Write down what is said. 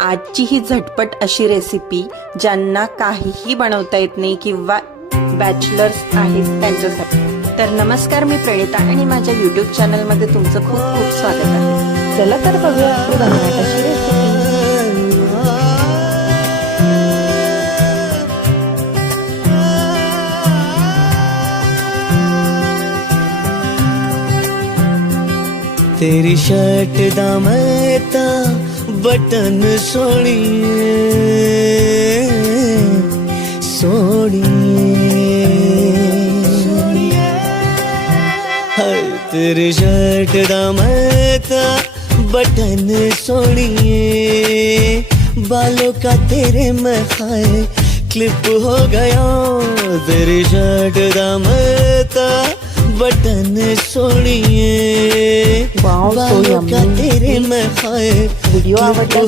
आजची ही झटपट अशी रेसिपी ज्यांना काहीही बनवता येत नाही किंवा बॅचलर्स आहेत त्यांच्यासाठी। तर नमस्कार, मी प्रणिता आणि माझ्या YouTube चॅनलमध्ये तुमचं खूप खूप स्वागत आहे। चला तर बघूया झटपट अशी रेसिपी। तेरी शर्ट दा मैं ता बटन सोनिए हाय तेरी शर्ट दा मैं ता बटन सोनिए बालों का तेरे में हाय क्लिप हो गया। तेरी शर्ट दा मैं ता बटन सोनिए वाओ, सो बालों का यम्मी। तेरे में हाय व्हिडिओ आवडल्यास